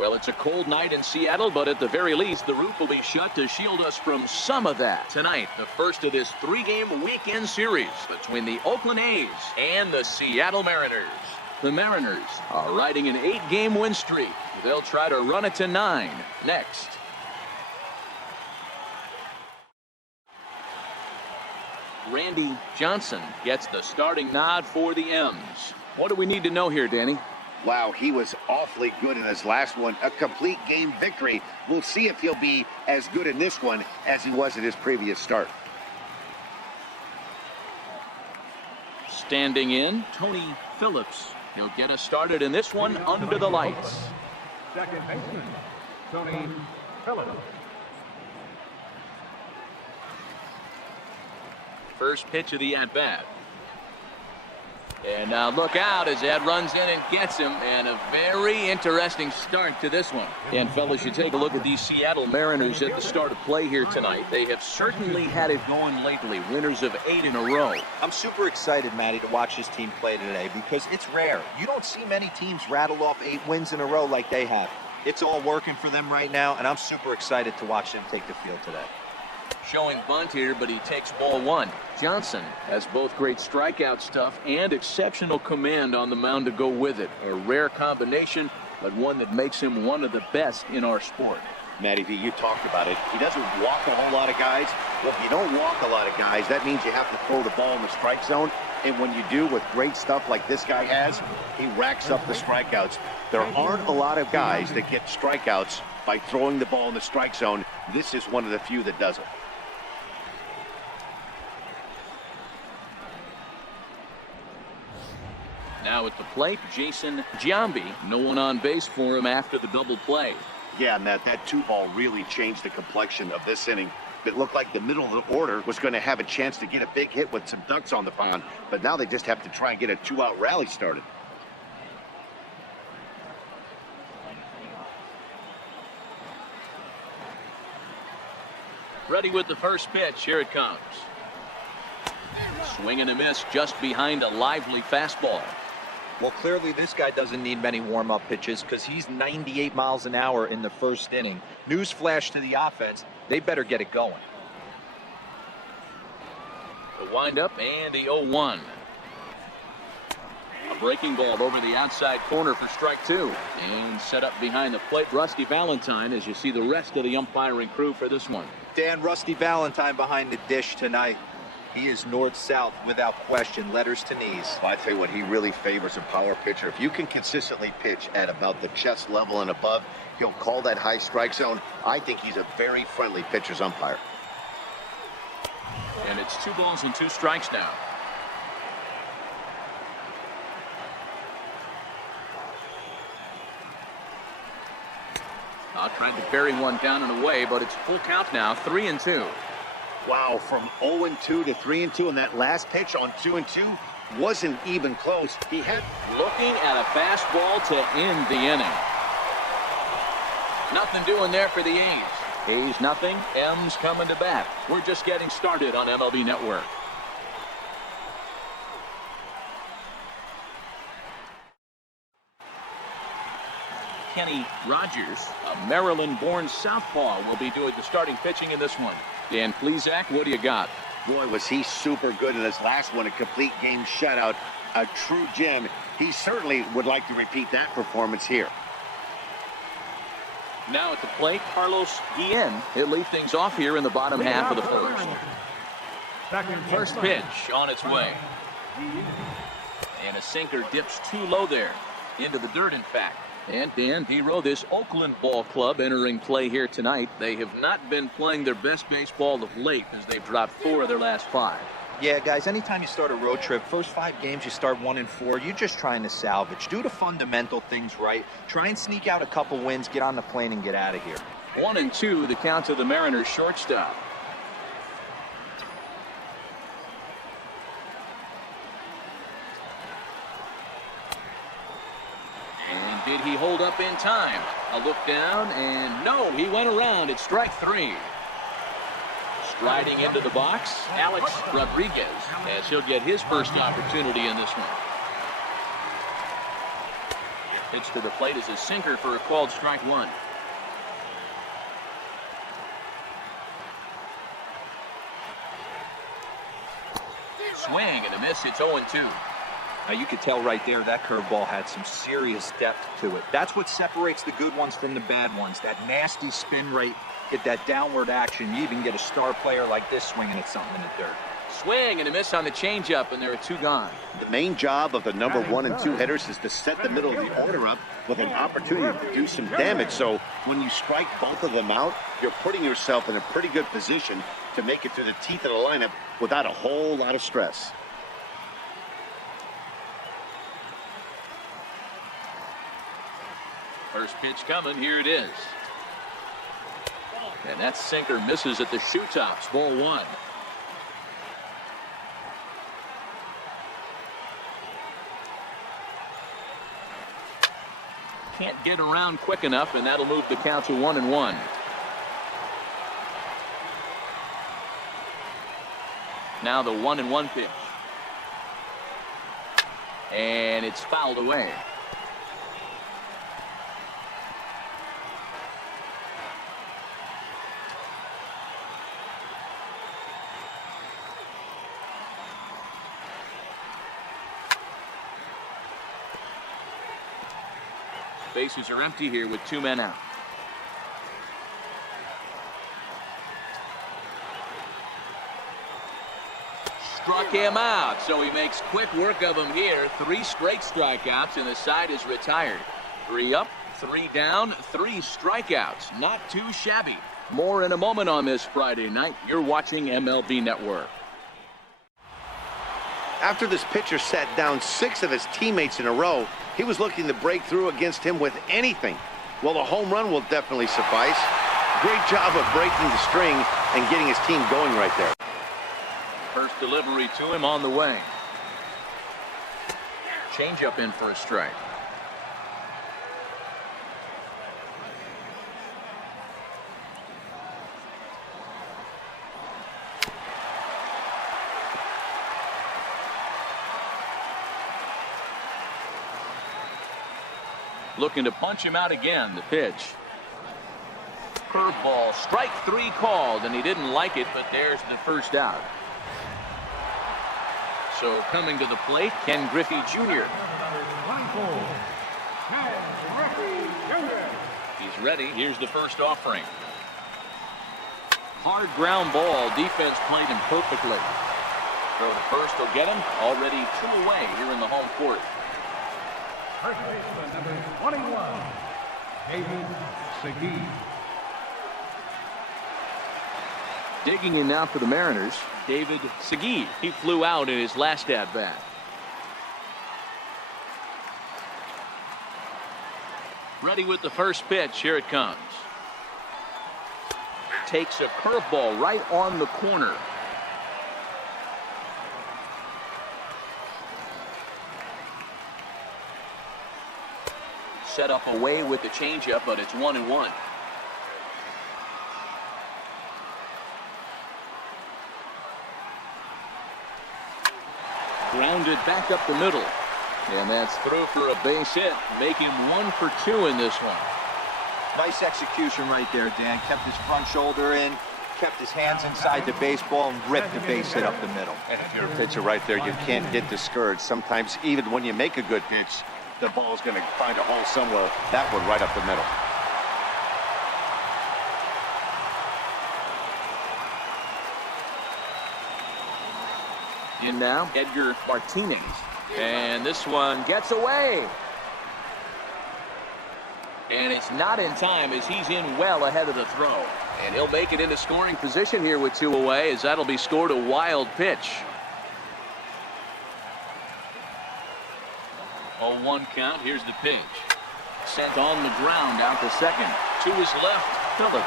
Well, it's a cold night in Seattle, but at the very least, the roof will be shut to shield us from some of that. Tonight, the first of this 3-game weekend series between the Oakland A's and the Seattle Mariners. The Mariners are riding an 8-game win streak. They'll try to run it to 9 next. Randy Johnson gets the starting nod for the M's. What do we need to know here, Danny? Wow, he was awfully good in his last one. A complete game victory. We'll see if he'll be as good in this one as he was in his previous start. Standing in, Tony Phillips. He'll get us started in this one under the lights. Second baseman, Tony Phillips. First pitch of the at-bat. And now look out as that runs in and gets him, and a very interesting start to this one. And fellas, you take a look at these Seattle Mariners at the start of play here tonight. They have certainly had it going lately, winners of 8 in a row. I'm super excited, Matty, to watch this team play today because it's rare. You don't see many teams rattle off 8 wins in a row like they have. It's all working for them right now, and I'm super excited to watch them take the field today. Showing bunt here, but he takes ball 1. Johnson has both great strikeout stuff and exceptional command on the mound to go with it. A rare combination, but one that makes him one of the best in our sport. Matty V, you talked about it. He doesn't walk a whole lot of guys. Well, if you don't walk a lot of guys, that means you have to throw the ball in the strike zone. And when you do with great stuff like this guy has, he racks up the strikeouts. There aren't a lot of guys that get strikeouts by throwing the ball in the strike zone. This is one of the few that does it. Now at the plate, Jason Giambi. No one on base for him after the double play. Yeah, and that 2-ball really changed the complexion of this inning. It looked like the middle of the order was going to have a chance to get a big hit with some ducks on the pond, but now they just have to try and get a 2-out rally started. Ready with the first pitch. Here it comes. Swing and a miss just behind a lively fastball. Well, clearly this guy doesn't need many warm-up pitches because he's 98 miles an hour in the first inning. Newsflash to the offense, they better get it going. The windup and the 0-1. A breaking ball over the outside corner for strike 2. And set up behind the plate, Rusty Valentine, as you see the rest of the umpiring crew for this one. Dan, Rusty Valentine behind the dish tonight. He is north-south without question, letters to knees. I tell you what, he really favors a power pitcher. If you can consistently pitch at about the chest level and above, he'll call that high strike zone. I think he's a very friendly pitcher's umpire. And it's 2 balls and 2 strikes now. Tried to bury one down and away, but it's full count now, 3-2. Wow, from 0-2 to 3-2, and that last pitch on 2-2 wasn't even close. He had looking at a fastball to end the inning. Nothing doing there for the A's. A's nothing, M's coming to bat. We're just getting started on MLB Network. Kenny Rogers, a Maryland-born southpaw, will be doing the starting pitching in this one. Dan Plesac, what do you got? Boy, was he super good in his last one, a complete game shutout, a true gem. He certainly would like to repeat that performance here. Now at the plate, Carlos Guillen. He'll lead things off here in the bottom half of the first. First pitch on its way. And a sinker dips too low there. Into the dirt, in fact. And Dan Hero, this Oakland ball club entering play here tonight. They have not been playing their best baseball of late as they've dropped 4 of their last 5. Yeah, guys, anytime you start a road trip, first 5 games you start 1-4, you're just trying to salvage. Do the fundamental things right. Try and sneak out a couple wins, get on the plane, and get out of here. 1-2, the count to the Mariners shortstop. And did he hold up in time? A look down, and no, he went around. It's strike 3. Striding into the box, Alex Rodriguez, as he'll get his first opportunity in this one. Pitch to the plate is a sinker for a called strike one. Swing and a miss. It's 0-2. Now you could tell right there that curveball had some serious depth to it. That's what separates the good ones from the bad ones. That nasty spin rate, get that downward action. You even get a star player like this swinging at something in the dirt. Swing and a miss on the changeup, and there are two gone. The main job of the number 1 and 2 hitters is to set the middle of the order up with an opportunity to do some damage. So when you strike both of them out, you're putting yourself in a pretty good position to make it through the teeth of the lineup without a whole lot of stress. First pitch coming. Here it is. And that sinker misses at the shoe tops. Ball one. Can't get around quick enough, and that'll move the count to 1-1. Now the 1-1 pitch. And it's fouled away. Bases are empty here with 2 men out. Struck him out, so he makes quick work of him here. 3 straight strikeouts, and the side is retired. 3 up, 3 down, 3 strikeouts. Not too shabby. More in a moment on this Friday night. You're watching MLB Network. After this pitcher sat down 6 of his teammates in a row, he was looking to break through against him with anything. Well, the home run will definitely suffice. Great job of breaking the string and getting his team going right there. First delivery to him on the way. Changeup in for a strike. Looking to punch him out again. The pitch. Curveball. Strike 3 called, and he didn't like it, but there's the first out. So coming to the plate, Ken Griffey Jr. He's ready. Here's the first offering. Hard ground ball. Defense played him perfectly. Throw to first will get him. Already 2 away here in the home court. First baseman, number 21, David Segui. Digging in now for the Mariners, David Segui. He flew out in his last at-bat. Ready with the first pitch. Here it comes. Takes a curveball right on the corner. Set up away with the changeup, but it's 1-1. Grounded back up the middle. And that's through for a base hit. Make him 1 for 2 in this one. Nice execution right there, Dan. Kept his front shoulder in, kept his hands inside the baseball, and ripped the base hit up the middle. And if you're a pitcher right there, you can't get discouraged. Sometimes even when you make a good pitch, the ball's going to find a hole somewhere. That one right up the middle. In now, Edgar Martinez. And this one gets away. And it's not in time as he's in well ahead of the throw. And he'll make it into scoring position here with 2 away, as that'll be scored a wild pitch. 0-1 count. Here's the pitch. Sent on the ground out to second. To his left, Phillips.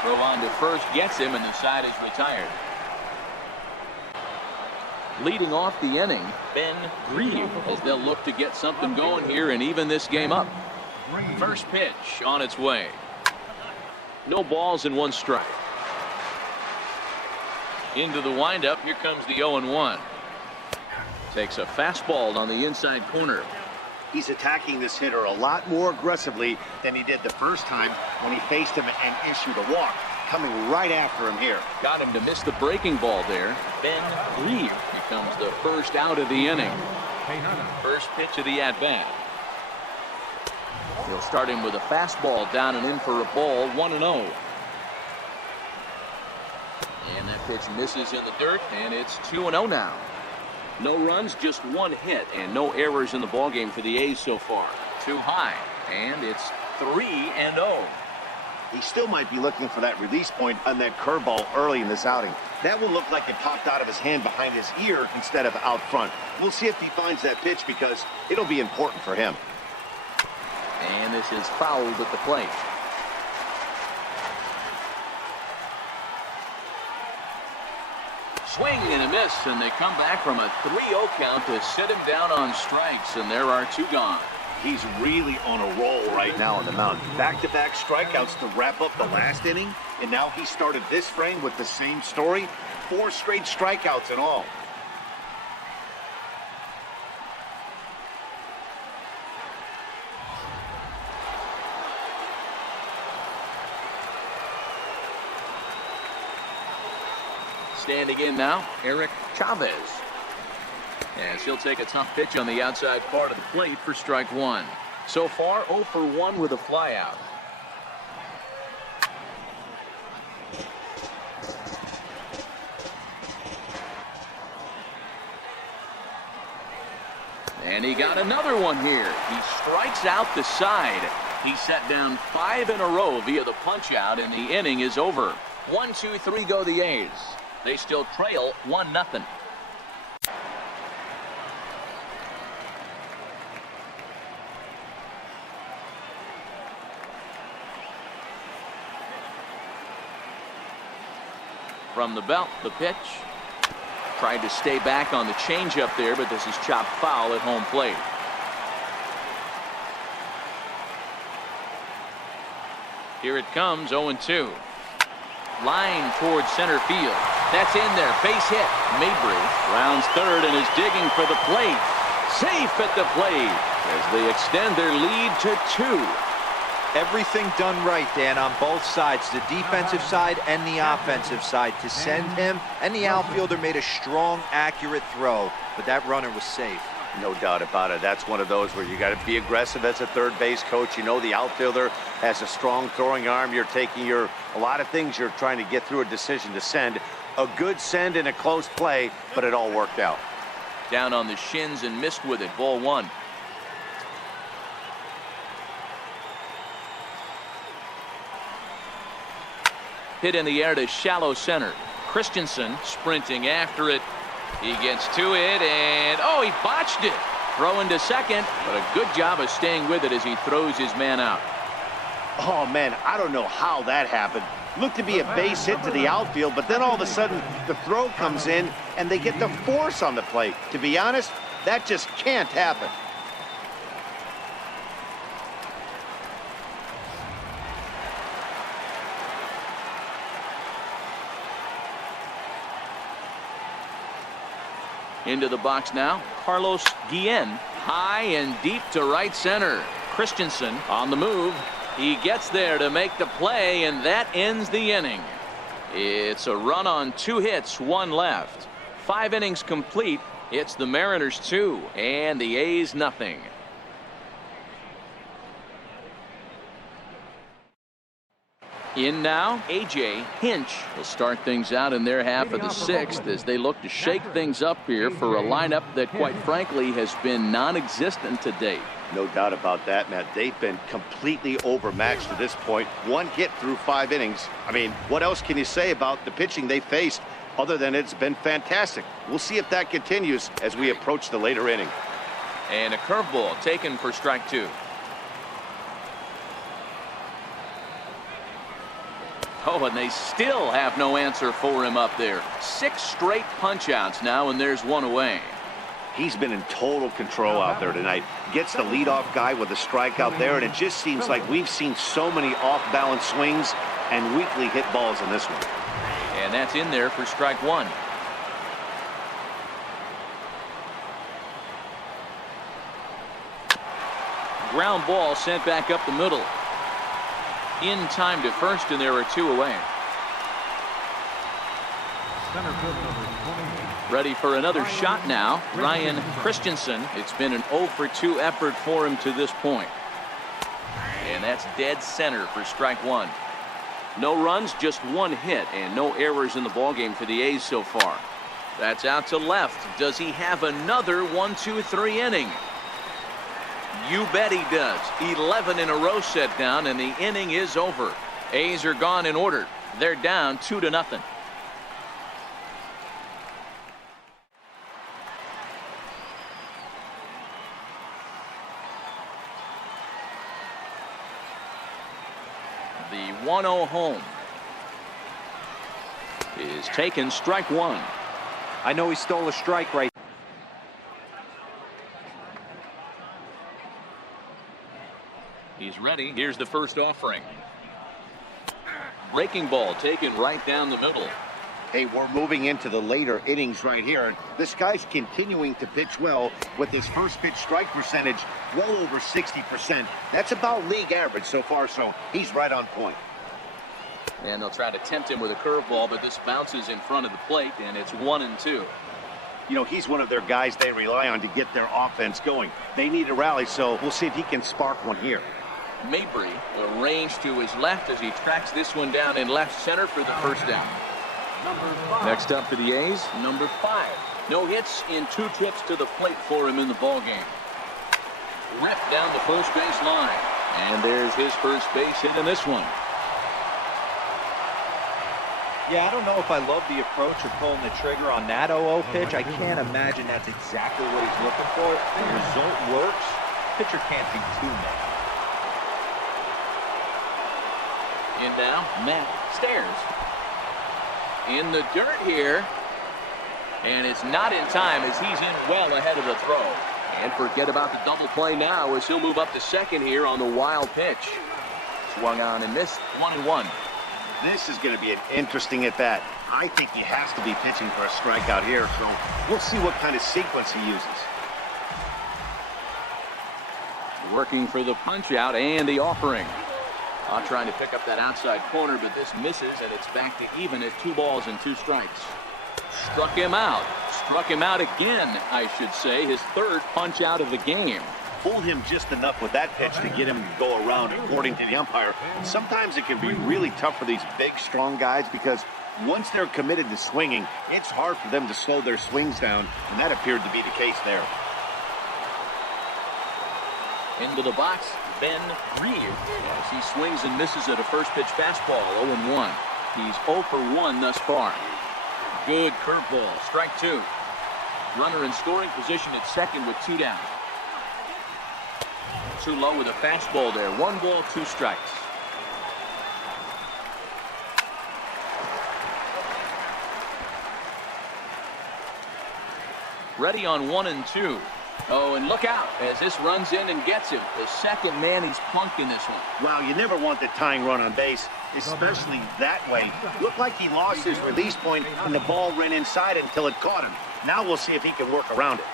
Throw on to first gets him, and the side is retired. Leading off the inning, Ben Grieve, as they'll look to get something going here and even this game up. First pitch on its way. No balls and 1 strike. Into the windup. Here comes the 0-1. Takes a fastball on the inside corner. He's attacking this hitter a lot more aggressively than he did the first time when he faced him and issued a walk. Coming right after him here. Got him to miss the breaking ball there. Ben Reeve becomes the first out of the inning. First pitch of the at-bat. He'll start him with a fastball down and in for a ball, 1-0. And that pitch misses in the dirt, and it's 2-0 now. No runs, just one hit, and no errors in the ballgame for the A's so far. Too high, and it's 3-0. He still might be looking for that release point on that curveball early in this outing. That will look like it popped out of his hand behind his ear instead of out front. We'll see if he finds that pitch because it'll be important for him. And this is fouled at the plate. Swing and a miss, and they come back from a 3-0 count to set him down on strikes, and there are two gone. He's really on a roll right now on the mound. Back-to-back strikeouts to wrap up the last inning, and now he started this frame with the same story. 4 straight strikeouts in all. Standing in now, Eric Chavez. As he'll take a tough pitch on the outside part of the plate for strike one. So far, 0 for 1 with a flyout. And he got another one here. He strikes out the side. He set down 5 in a row via the punch-out, and the inning is over. 1, 2, 3 go the A's. They still trail 1-0. From the belt, the pitch. Tried to stay back on the changeup there, but this is chopped foul at home plate. Here it comes, 0-2. Line towards center field. That's in there. Base hit. Mabry rounds third and is digging for the plate. Safe at the plate as they extend their lead to 2. Everything done right, Dan, on both sides, the defensive side and the offensive side, to send him, and the outfielder made a strong, accurate throw, but that runner was safe. No doubt about it. That's one of those where you got to be aggressive as a third base coach. You know the outfielder has a strong throwing arm. You're taking a lot of things you're trying to get through a decision to send. A good send in a close play, but it all worked out. Down on the shins and missed with it. Ball 1. Hit in the air to shallow center. Christensen sprinting after it. He gets to it, and he botched it. Throwing to second, but a good job of staying with it as he throws his man out. Oh, man, I don't know how that happened. Looked to be a base hit to the outfield, but then all of a sudden the throw comes in and they get the force on the plate. To be honest, that just can't happen. Into the box now, Carlos Guillen, high and deep to right center. Christensen on the move. He gets there to make the play, and that ends the inning. It's a run on 2 hits, 1 left. 5 innings complete. It's the Mariners 2 and the A's nothing. In now, A.J. Hinch will start things out in their half of the 6th as they look to shake things up here for a lineup that, quite frankly, has been non-existent to date. No doubt about that, Matt. They've been completely overmatched to this point. 1 hit through 5 innings. I mean, what else can you say about the pitching they faced other than it's been fantastic? We'll see if that continues as we approach the later inning. And a curveball taken for strike 2. Oh, and they still have no answer for him up there. 6 straight punch-outs now, and there's 1 away. He's been in total control out there tonight. Gets the leadoff guy with a strikeout there, and it just seems like we've seen so many off-balance swings and weakly hit balls in this one. And that's in there for strike 1. ground ball sent back up the middle. In time to first, and there are 2 away. Center field number 28. Ready for another shot now, Ryan Christensen. It's been an 0 for 2 effort for him to this point. And that's dead center for strike 1. No runs, just 1 hit, and no errors in the ballgame for the A's so far. That's out to left. Does he have another 1-2-3 inning? You bet he does. 11 in a row set down, and the inning is over. A's are gone in order. They're down 2-0. The 1-0 home is taken, strike 1. I know he stole a strike right. He's ready. Here's the first offering. Breaking ball taken right down the middle. Hey, we're moving into the later innings right here. This guy's continuing to pitch well with his first pitch strike percentage well over 60%. That's about league average so far, so he's right on point. And they'll try to tempt him with a curveball, but this bounces in front of the plate, and it's 1-2. You know, he's one of their guys they rely on to get their offense going. They need a rally, so we'll see if he can spark one here. Mabry will range to his left as he tracks this one down in left center for the first down. Next up for the A's, number 5. No hits in 2 trips to the plate for him in the ballgame. Ripped down the first base line. And there's his first base hit in this one. Yeah, I don't know if I love the approach of pulling the trigger on that 0-0 pitch. I can't imagine that's exactly what he's looking for. The result works. Pitcher can't be too mad. In now, Matt Stairs. In the dirt here. And it's not in time as he's in well ahead of the throw. And forget about the double play now as he'll move up to second here on the wild pitch. Swung on and missed. 1-1. This is going to be an interesting at-bat. I think he has to be pitching for a strikeout here, so we'll see what kind of sequence he uses. Working for the punch-out and the offering. Trying to pick up that outside corner, but this misses, and it's back to even at 2 balls and 2 strikes. Struck him out. Struck him out again, I should say. His 3rd punch-out of the game. Pulled him just enough with that pitch to get him to go around, according to the umpire. Sometimes it can be really tough for these big, strong guys because once they're committed to swinging, it's hard for them to slow their swings down, and that appeared to be the case there. Into the box, Ben Reed, as he swings and misses at a first pitch fastball, 0-1. He's 0 for 1 thus far. Good curveball, strike 2. Runner in scoring position at second with 2 down. Too low with a fastball there. 1 ball, 2 strikes. Ready on 1-2. Oh, and look out as this runs in and gets him. The second man he's plunked in this one. Wow, you never want the tying run on base, especially that way. Looked like he lost his release point and the ball ran inside until it caught him. Now we'll see if he can work around it.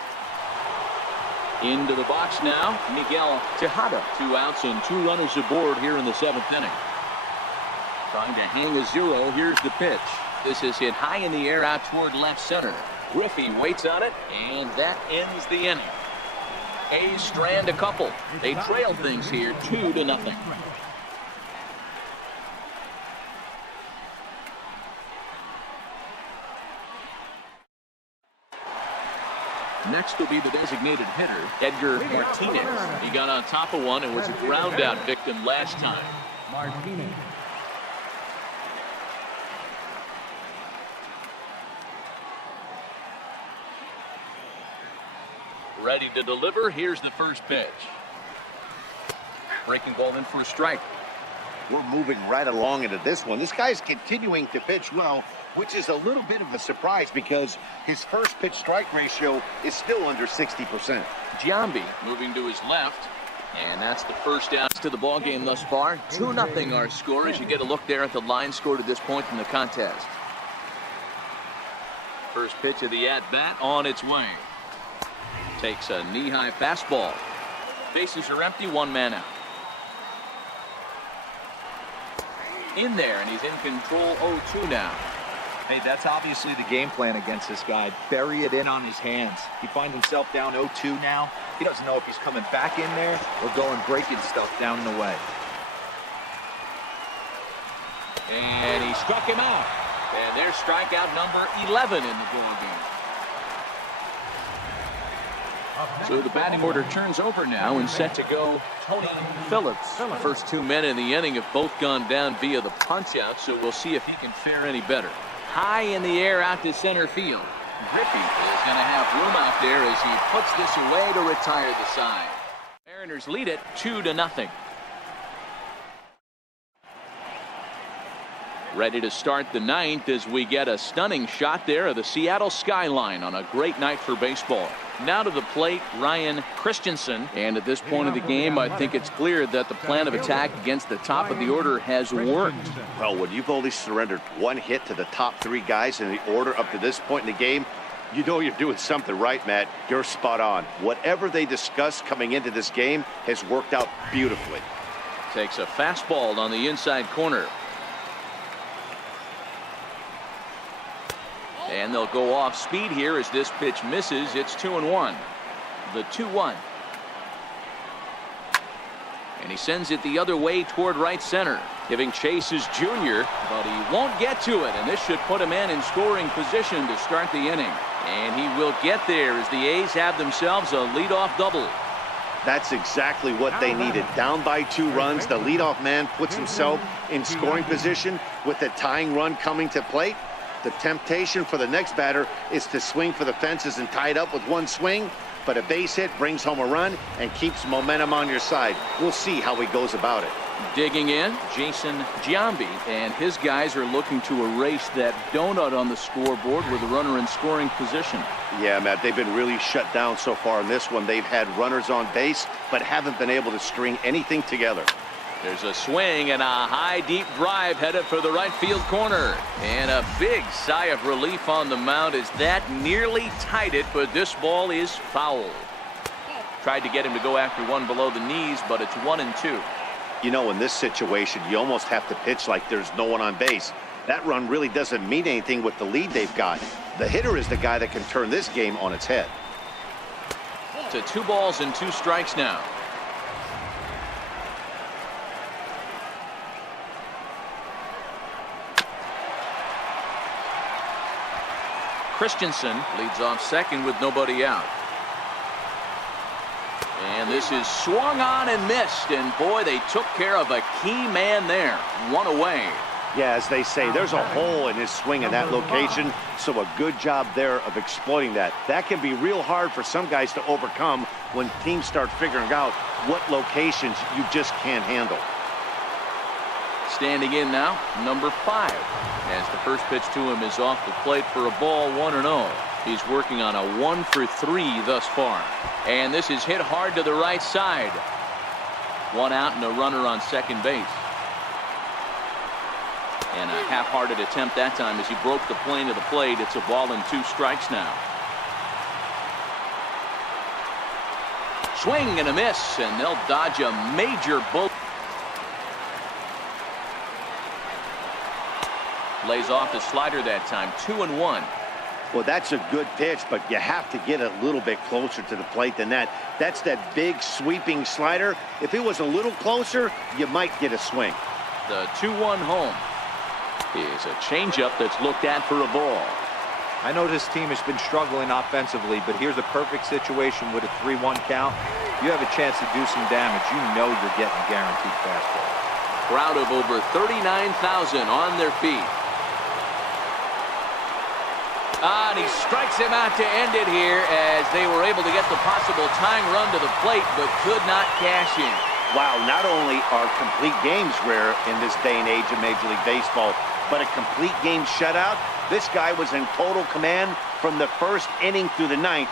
Into the box now, Miguel Tejada. 2 outs and 2 runners aboard here in the 7th inning. Trying to hang a 0. Here's the pitch. This is hit high in the air out toward left center. Griffey waits on it, and that ends the inning. A's strand a couple. They trail things here 2-0. Next will be the designated hitter, Edgar Martinez. He got on top of one and was a ground out victim last time. Martinez. Ready to deliver. Here's the first pitch. Breaking ball in for a strike. We're moving right along into this one. This guy's continuing to pitch well, which is a little bit of a surprise because his first pitch strike ratio is still under 60%. Giambi moving to his left. And that's the first out to the ball game thus far. 2-0 our score as you get a look there at the line score to this point in the contest. First pitch of the at-bat on its way. Takes a knee-high fastball. Bases are empty, one man out. In there, and he's in control 0-2 now. Hey, that's obviously the game plan against this guy. Bury it in on his hands. He finds himself down 0-2 now. He doesn't know if he's coming back in there or going breaking stuff down in the way. And he struck him out. And there's strikeout number 11 in the ball game. So the batting order turns over now and set to go Tony Phillips. The first 2 men in the inning have both gone down via the punch-out, so we'll see if he can fare any better. High in the air out to center field. Griffey is going to have room out there as he puts this away to retire the side. Mariners lead it 2-0. Ready to start the ninth as we get a stunning shot there of the Seattle skyline on a great night for baseball. Now to the plate, Ryan Christensen. And at this point of the game, I think it's clear that the plan of attack against the top of the order has worked. Well, when you've only surrendered one hit to the top 3 guys in the order up to this point in the game, you know you're doing something right, Matt. You're spot on. Whatever they discussed coming into this game has worked out beautifully. Takes a fastball on the inside corner. And they'll go off speed here as this pitch misses. It's 2-1. The 2-1. And he sends it the other way toward right center. Giving chase is Junior, but he won't get to it. And this should put him in scoring position to start the inning. And he will get there as the A's have themselves a leadoff double. That's exactly what they needed. Down by 2 runs, the leadoff man puts himself in scoring position with the tying run coming to plate. The temptation for the next batter is to swing for the fences and tie it up with one swing, but a base hit brings home a run and keeps momentum on your side. We'll see how he goes about it. Digging in, Jason Giambi, and his guys are looking to erase that donut on the scoreboard with a runner in scoring position. Yeah, Matt, they've been really shut down so far in this one. They've had runners on base, but haven't been able to string anything together. There's a swing and a high deep drive headed for the right field corner. And a big sigh of relief on the mound as that nearly tied it, but this ball is foul. Tried to get him to go after one below the knees, but it's 1-2. You know, in this situation, you almost have to pitch like there's no one on base. That run really doesn't mean anything with the lead they've got. The hitter is the guy that can turn this game on its head. To 2 balls and 2 strikes now. Christensen leads off second with nobody out. And this is swung on and missed. And boy, they took care of a key man there. 1 away. Yeah, as they say, there's a hole in his swing in that location. So a good job there of exploiting that. That can be real hard for some guys to overcome when teams start figuring out what locations you just can't handle. Standing in now, number 5. As the first pitch to him is off the plate for a ball, 1-0. He's working on a 1-for-3 thus far. And this is hit hard to the right side. 1 out and a runner on second base. And a half-hearted attempt that time as he broke the plane of the plate. It's a ball and 2 strikes now. Swing and a miss, and they'll dodge a major bullet. Lays off the slider that time. 2-1. Well, that's a good pitch, but you have to get a little bit closer to the plate than that. That's that big sweeping slider. If it was a little closer, you might get a swing. The 2-1 home is a changeup that's looked at for a ball. I know this team has been struggling offensively, but here's a perfect situation with a 3-1 count. You have a chance to do some damage. You know you're getting guaranteed fastball. Crowd of over 39,000 on their feet. And he strikes him out to end it here as they were able to get the possible tying run to the plate, but could not cash in. Wow, not only are complete games rare in this day and age of Major League Baseball, but a complete game shutout. This guy was in total command from the first inning through the ninth.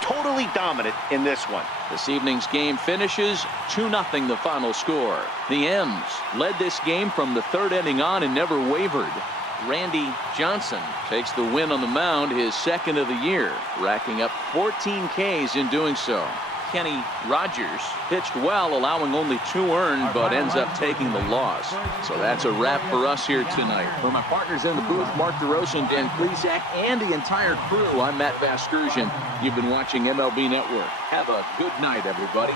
Totally dominant in this one. This evening's game finishes 2-0 the final score. The M's led this game from the 3rd inning on and never wavered. Randy Johnson takes the win on the mound, his 2nd of the year, racking up 14 Ks in doing so. Kenny Rogers pitched well, allowing only 2 earned, but ends up taking the loss. So that's a wrap for us here tonight. For my partners in the booth, Mark DeRosa and Dan Plesac, and the entire crew, I'm Matt Vasgersian. You've been watching MLB Network. Have a good night, everybody.